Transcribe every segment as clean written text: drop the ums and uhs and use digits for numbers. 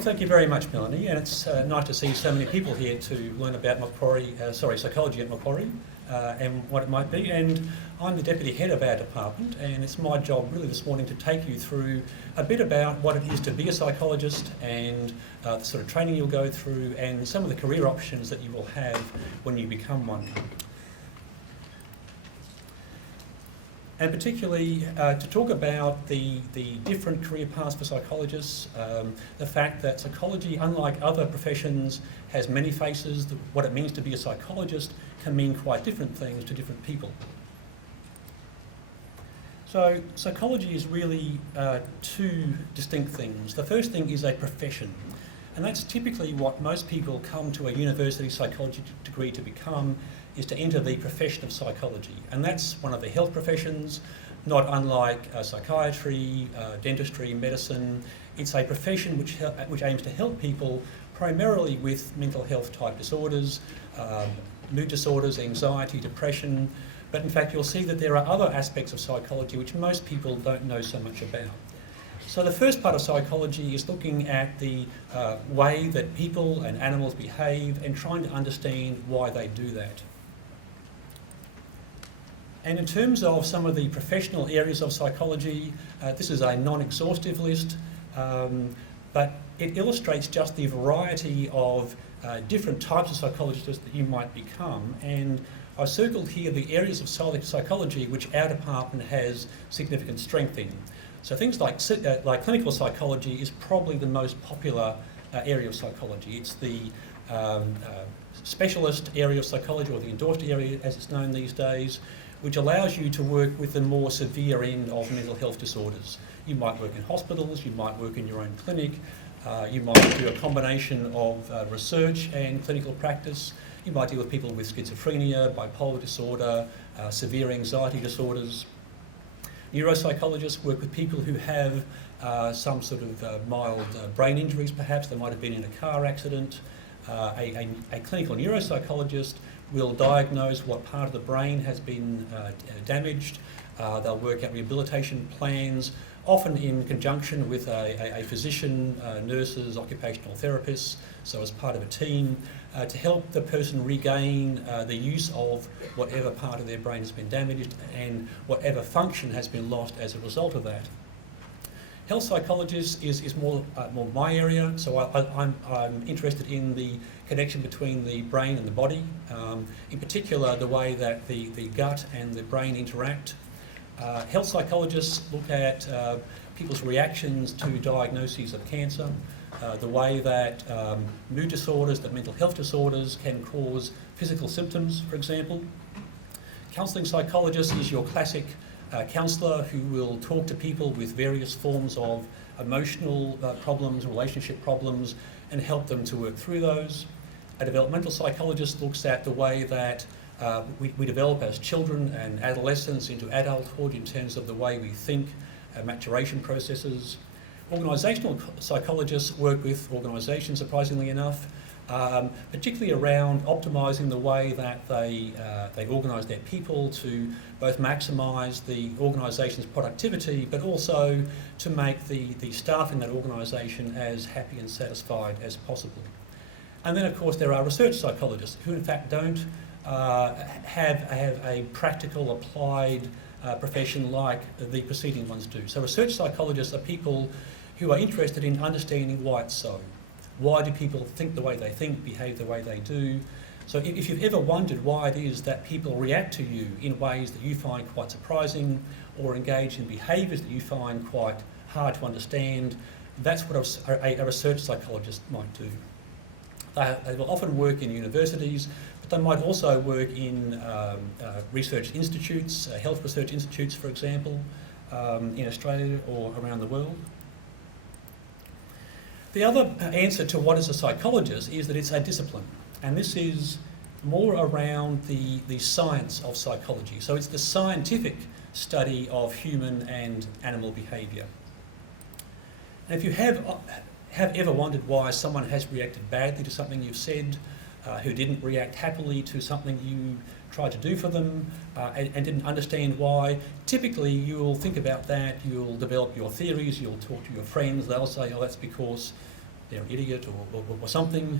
Well, thank you very much, Melanie, and it's nice to see so many people here to learn about psychology at Macquarie and what it might be. And I'm the deputy head of our department, and it's my job really this morning to take you through a bit about what it is to be a psychologist and the sort of training you'll go through and some of the career options that you will have when you become one. And particularly to talk about the different career paths for psychologists, the fact that psychology, unlike other professions, has many faces. What it means to be a psychologist can mean quite different things to different people. So psychology is really two distinct things. The first thing is a profession, and that's typically what most people come to a university psychology degree to become, is to enter the profession of psychology. And that's one of the health professions, not unlike psychiatry, dentistry, medicine. It's a profession which aims to help people primarily with mental health type disorders, mood disorders, anxiety, depression. But in fact, you'll see that there are other aspects of psychology which most people don't know so much about. So the first part of psychology is looking at the way that people and animals behave and trying to understand why they do that. And in terms of some of the professional areas of psychology, this is a non-exhaustive list, but it illustrates just the variety of different types of psychologists that you might become. And I've circled here the areas of psychology which our department has significant strength in. So things like clinical psychology is probably the most popular area of psychology. It's the specialist area of psychology, or the endorsed area as it's known these days, which allows you to work with the more severe end of mental health disorders. You might work in hospitals, you might work in your own clinic, you might do a combination of research and clinical practice. You might deal with people with schizophrenia, bipolar disorder, severe anxiety disorders. Neuropsychologists work with people who have some sort of mild brain injuries perhaps. They might have been in a car accident. A clinical neuropsychologist will diagnose what part of the brain has been damaged. They'll work out rehabilitation plans, often in conjunction with a physician, nurses, occupational therapists, so as part of a team, to help the person regain the use of whatever part of their brain has been damaged and whatever function has been lost as a result of that. Health psychologist is more my area, so I'm interested in the connection between the brain and the body, in particular the way that the gut and the brain interact. Health psychologists look at people's reactions to diagnoses of cancer, the way that mood disorders, that mental health disorders can cause physical symptoms, for example. Counselling psychologist is your classic counsellor who will talk to people with various forms of emotional problems, relationship problems, and help them to work through those. A developmental psychologist looks at the way that we develop as children and adolescents into adulthood in terms of the way we think, maturation processes. Organisational psychologists work with organisations, surprisingly enough, particularly around optimising the way that they organise their people to both maximise the organisation's productivity, but also to make the staff in that organisation as happy and satisfied as possible. And then, of course, there are research psychologists who, in fact, don't have a practical, applied profession like the preceding ones do. So research psychologists are people who are interested in understanding why it's so. Why do people think the way they think, behave the way they do? So if you've ever wondered why it is that people react to you in ways that you find quite surprising or engage in behaviours that you find quite hard to understand, that's what a research psychologist might do. They will often work in universities, but they might also work in research institutes, health research institutes, for example, in Australia or around the world. The other answer to what is a psychologist is that it's a discipline, and this is more around the science of psychology. So it's the scientific study of human and animal behaviour. And if you have ever wondered why someone has reacted badly to something you've said, who didn't react happily to something you tried to do for them, and didn't understand why, typically you'll think about that, you'll develop your theories, you'll talk to your friends, they'll say, oh, that's because they're an idiot or something,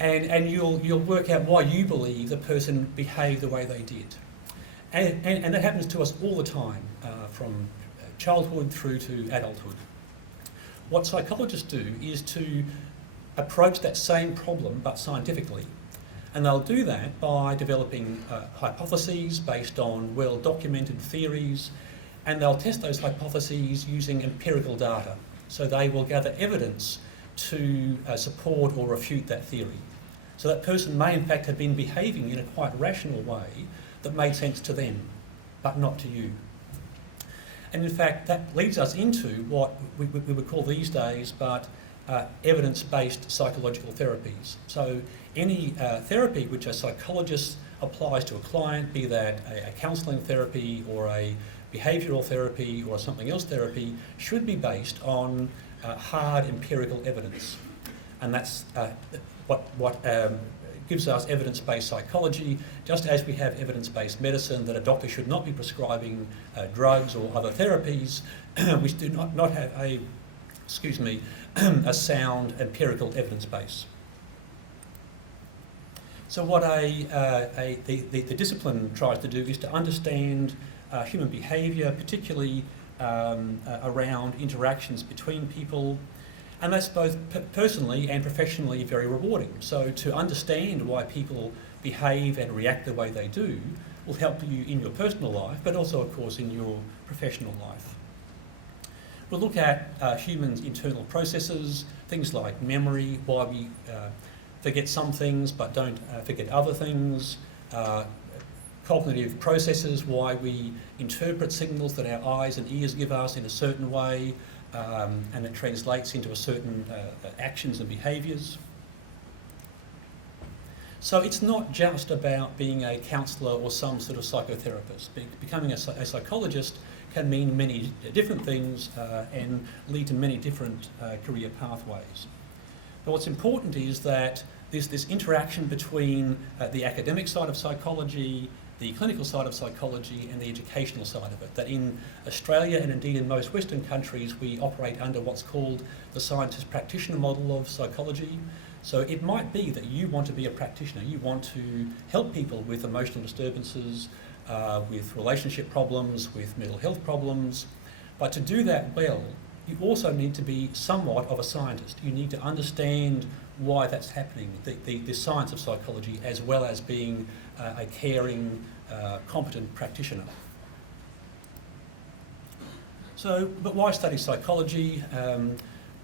and you'll work out why you believe the person behaved the way they did. And that happens to us all the time, from childhood through to adulthood. What psychologists do is to approach that same problem but scientifically, and they'll do that by developing hypotheses based on well-documented theories, and they'll test those hypotheses using empirical data. So they will gather evidence to support or refute that theory. So that person may in fact have been behaving in a quite rational way that made sense to them, but not to you. And in fact, that leads us into what we would call these days, but evidence-based psychological therapies. So any therapy which a psychologist applies to a client, be that a counselling therapy or a behavioural therapy or something else therapy, should be based on hard empirical evidence. And that's what gives us evidence-based psychology, just as we have evidence-based medicine that a doctor should not be prescribing drugs or other therapies. We do not have a sound empirical evidence base. So what the discipline tries to do is to understand human behaviour, particularly around interactions between people, and that's both personally and professionally very rewarding. So to understand why people behave and react the way they do will help you in your personal life, but also of course in your professional life. We'll look at humans' internal processes, things like memory, why we forget some things but don't forget other things, cognitive processes, why we interpret signals that our eyes and ears give us in a certain way, and it translates into a certain actions and behaviours. So it's not just about being a counsellor or some sort of psychotherapist. Becoming a psychologist can mean many different things and lead to many different career pathways. But what's important is that there's this interaction between the academic side of psychology, the clinical side of psychology and the educational side of it, that in Australia and indeed in most Western countries we operate under what's called the scientist practitioner model of psychology. So it might be that you want to be a practitioner, you want to help people with emotional disturbances, with relationship problems, with mental health problems, but to do that well you also need to be somewhat of a scientist. You need to understand why that's happening, the science of psychology, as well as being a caring, competent practitioner. So, but why study psychology?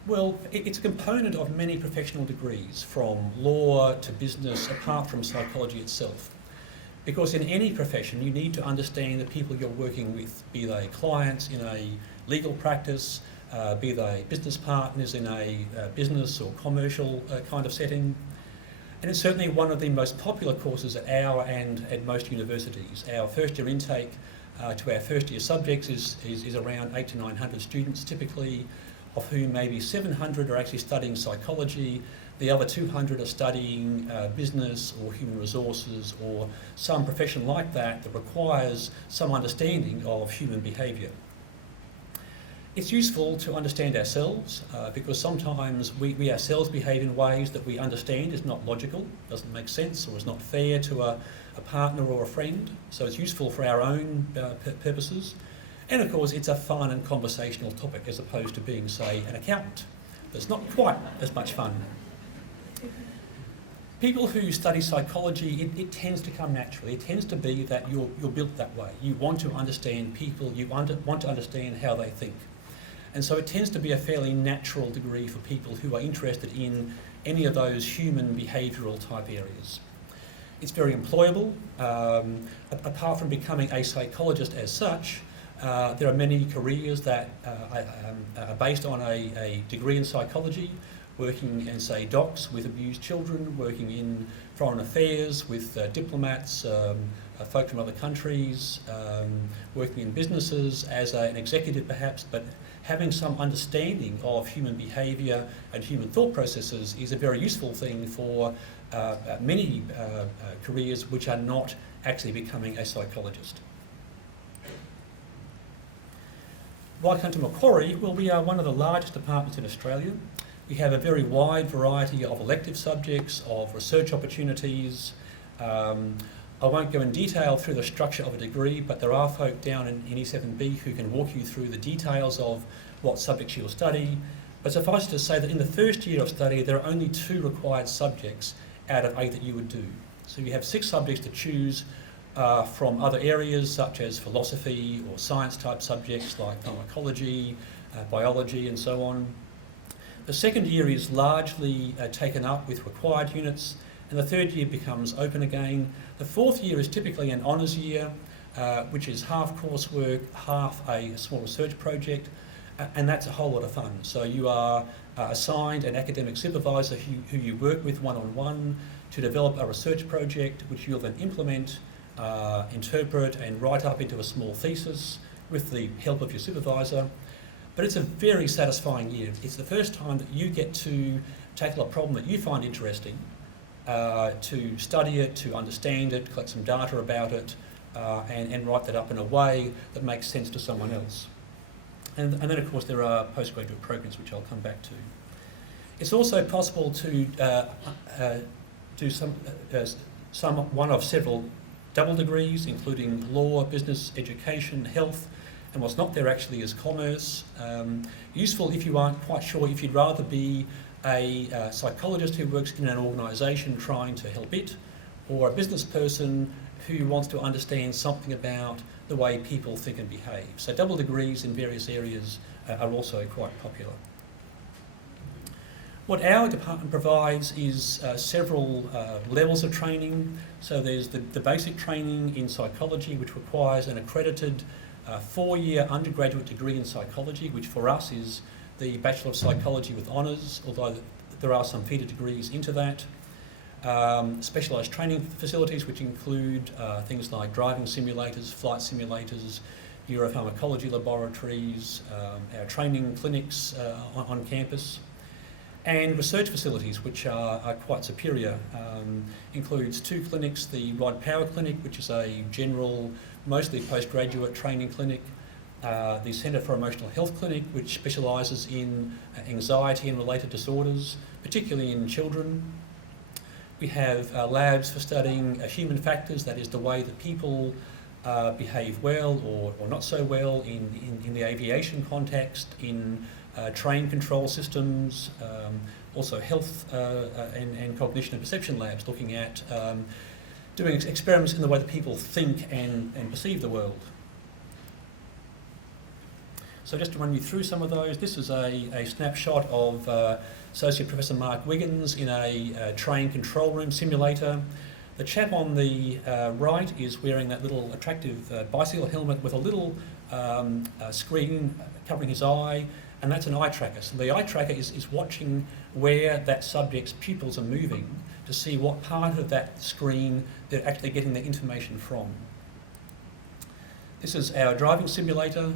Well, it's a component of many professional degrees, from law to business, apart from psychology itself. Because in any profession, you need to understand the people you're working with, be they clients in a legal practice, be they business partners in a business or commercial kind of setting. And it's certainly one of the most popular courses at our and at most universities. Our first year intake to our first year subjects is around 800 to 900 students typically, of whom maybe 700 are actually studying psychology. The other 200 are studying business or human resources or some profession like that that requires some understanding of human behaviour. It's useful to understand ourselves because sometimes we ourselves behave in ways that we understand is not logical, doesn't make sense, or is not fair to a partner or a friend. So it's useful for our own purposes. And of course, it's a fun and conversational topic as opposed to being, say, an accountant. That's not quite as much fun. People who study psychology, it tends to come naturally. It tends to be that you're built that way. You want to understand people, you want to understand how they think. And so it tends to be a fairly natural degree for people who are interested in any of those human behavioural type areas. It's very employable. Apart from becoming a psychologist as such, there are many careers that are based on a degree in psychology, working in, say, docs with abused children, working in foreign affairs with diplomats, folk from other countries, working in businesses as an executive perhaps, but having some understanding of human behaviour and human thought processes is a very useful thing for many careers which are not actually becoming a psychologist. Why come to Macquarie? Well, we are one of the largest departments in Australia. We have a very wide variety of elective subjects, of research opportunities. I won't go in detail through the structure of a degree, but there are folk down in E7B who can walk you through the details of what subjects you'll study. But suffice it to say that in the first year of study, there are only 2 required subjects out of 8 that you would do. So you have 6 subjects to choose from other areas such as philosophy or science type subjects like pharmacology, biology and so on. The second year is largely taken up with required units, and the third year becomes open again. The fourth year is typically an honours year, which is half coursework, half a small research project, and that's a whole lot of fun. So you are assigned an academic supervisor who you work with one-on-one to develop a research project, which you'll then implement, interpret and write up into a small thesis with the help of your supervisor. But it's a very satisfying year. It's the first time that you get to tackle a problem that you find interesting, to study it, to understand it, collect some data about it, and write that up in a way that makes sense to someone else. And then, of course, there are postgraduate programs, which I'll come back to. It's also possible to do one of several double degrees, including law, business, education, health, and what's not there actually is commerce. Useful if you aren't quite sure if you'd rather be a psychologist who works in an organisation trying to help it, or a business person who wants to understand something about the way people think and behave. So double degrees in various areas are also quite popular. What our department provides is several levels of training. So there's the basic training in psychology, which requires an accredited 4-year undergraduate degree in psychology, which for us is the Bachelor of Psychology with honours, although there are some feeder degrees into that. Specialised training facilities, which include things like driving simulators, flight simulators, neuropharmacology laboratories, our training clinics on campus, and research facilities, which are quite superior. Includes 2 clinics, the Rod Power Clinic, which is a general, mostly postgraduate training clinic, the Centre for Emotional Health Clinic, which specialises in anxiety and related disorders, particularly in children. We have labs for studying human factors, that is the way that people behave well or not so well in the aviation context, in train control systems, also health and cognition and perception labs, looking at doing experiments in the way that people think and perceive the world. So just to run you through some of those, this is a snapshot of Associate Professor Mark Wiggins in a train control room simulator. The chap on the right is wearing that little attractive bicycle helmet with a little screen covering his eye, and that's an eye tracker. So the eye tracker is watching where that subject's pupils are moving to see what part of that screen they're actually getting the information from. This is our driving simulator,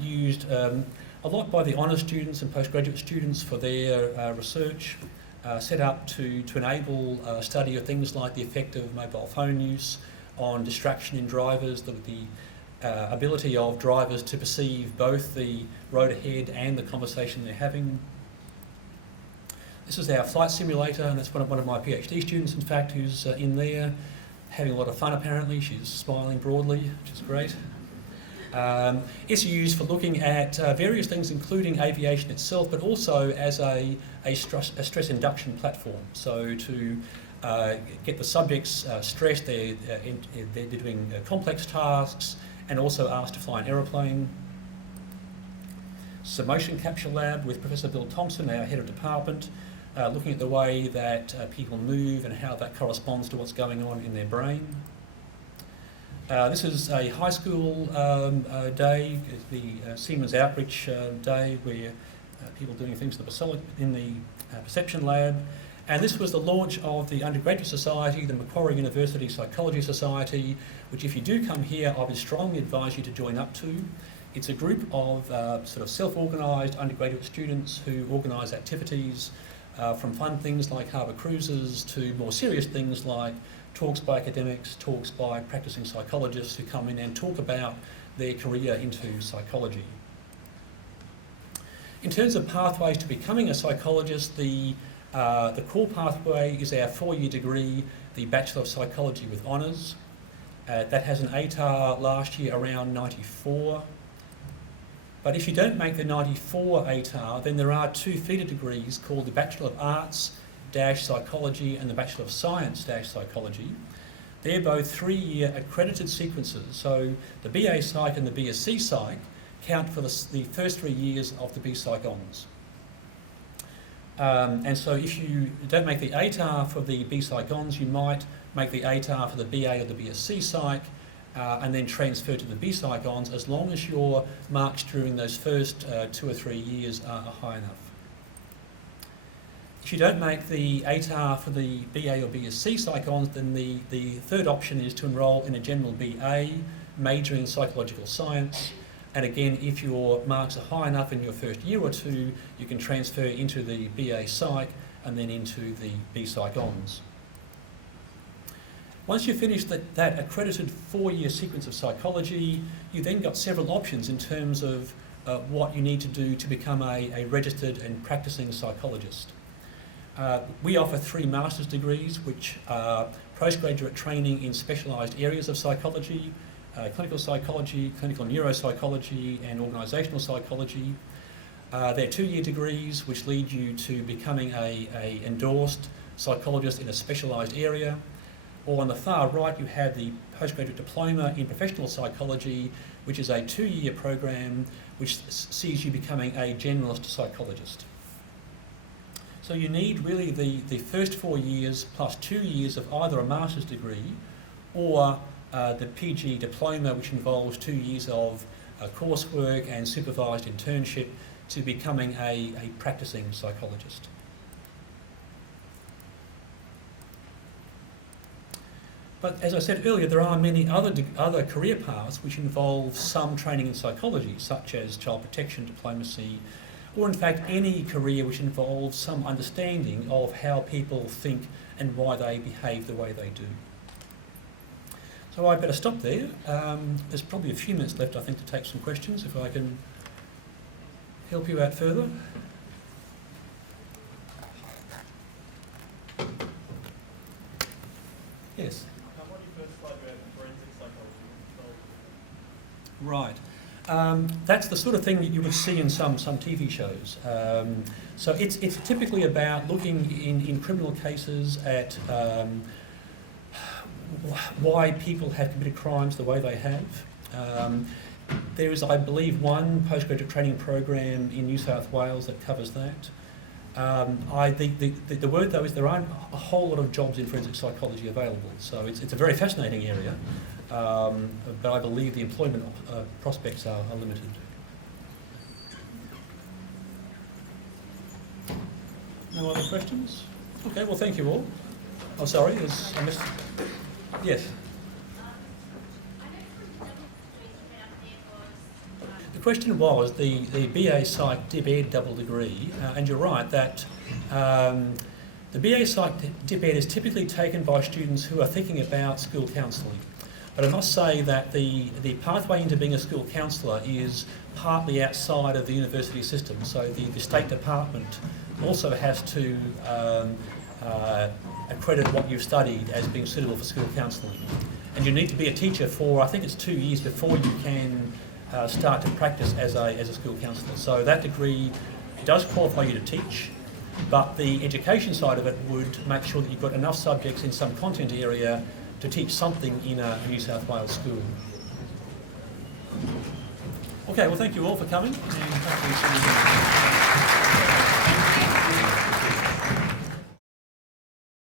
used a lot by the honours students and postgraduate students for their research, set up to enable study of things like the effect of mobile phone use on distraction in drivers, the ability of drivers to perceive both the road ahead and the conversation they're having. This is our flight simulator, and that's one of my PhD students, in fact, who's in there, having a lot of fun apparently. She's smiling broadly, which is great. It's used for looking at various things, including aviation itself, but also as a stress induction platform. So to get the subjects stressed, they're doing complex tasks and also asked to fly an aeroplane. It's a motion capture lab with Professor Bill Thompson, our head of department, looking at the way that people move and how that corresponds to what's going on in their brain. This is a high school day, the Siemens Outreach Day, where people are doing things in the perception lab. And this was the launch of the undergraduate society, the Macquarie University Psychology Society, which if you do come here, I would strongly advise you to join up to. It's a group of sort of self-organised undergraduate students who organise activities from fun things like harbour cruises to more serious things like talks by academics, talks by practicing psychologists who come in and talk about their career into psychology. In terms of pathways to becoming a psychologist, the core pathway is our 4-year degree, the Bachelor of Psychology with Honours. That has an ATAR last year around 94. But if you don't make the 94 ATAR, then there are 2 feeder degrees called the Bachelor of Arts Psychology and the Bachelor of Science Psychology. They're both 3-year accredited sequences, so the BA Psych and the BSc Psych count for the first 3 years of the BPsych Honours. And so if you don't make the ATAR for the BPsych Honours, you might make the ATAR for the BA or the BSc Psych, and then transfer to the BPsych Honours as long as your marks during those first 2 or 3 years are high enough. If you don't make the ATAR for the BA or BSc Psych Honours, then the third option is to enrol in a general BA, majoring in psychological science. And again, if your marks are high enough in your first year or 2, you can transfer into the BA Psych and then into the BPsych Honours. Once you finish that accredited 4-year sequence of psychology, you then got several options in terms of what you need to do to become a registered and practising psychologist. We offer 3 master's degrees, which are postgraduate training in specialised areas of psychology, clinical psychology, clinical neuropsychology and organisational psychology. They're 2-year degrees which lead you to becoming a endorsed psychologist in a specialised area. Or on the far right you have the postgraduate diploma in professional psychology, which is a 2-year program which sees you becoming a generalist psychologist. So you need really the first 4 years plus 2 years of either a master's degree or the PG diploma, which involves 2 years of coursework and supervised internship to becoming a practising psychologist. But as I said earlier, there are many other career paths which involve some training in psychology, such as child protection, diplomacy, or in fact any career which involves some understanding of how people think and why they behave the way they do. So I'd better stop there. There's probably a few minutes left, I think, to take some questions, if I can help you out further. Yes? What do you first slide about forensic psychology? Right. That's the sort of thing that you would see in some TV shows. So it's typically about looking in criminal cases at why people have committed crimes the way they have. There is, I believe, one postgraduate training program in New South Wales that covers that. The word though is there aren't a whole lot of jobs in forensic psychology available, so it's a very fascinating area, but I believe the employment prospects are limited. No other questions? Okay, well thank you all. Oh sorry, I missed. Yes. The question was the BA Psych Dip Ed double degree, and you're right that the BA Psych Dip Ed is typically taken by students who are thinking about school counselling. But I must say that the pathway into being a school counsellor is partly outside of the university system. So the State Department also has to accredit what you've studied as being suitable for school counselling. And you need to be a teacher for, I think it's 2 years before you can start to practice as a school counsellor. So that degree does qualify you to teach, but the education side of it would make sure that you've got enough subjects in some content area to teach something in a New South Wales school. Okay, well thank you all for coming. And hopefully see you again.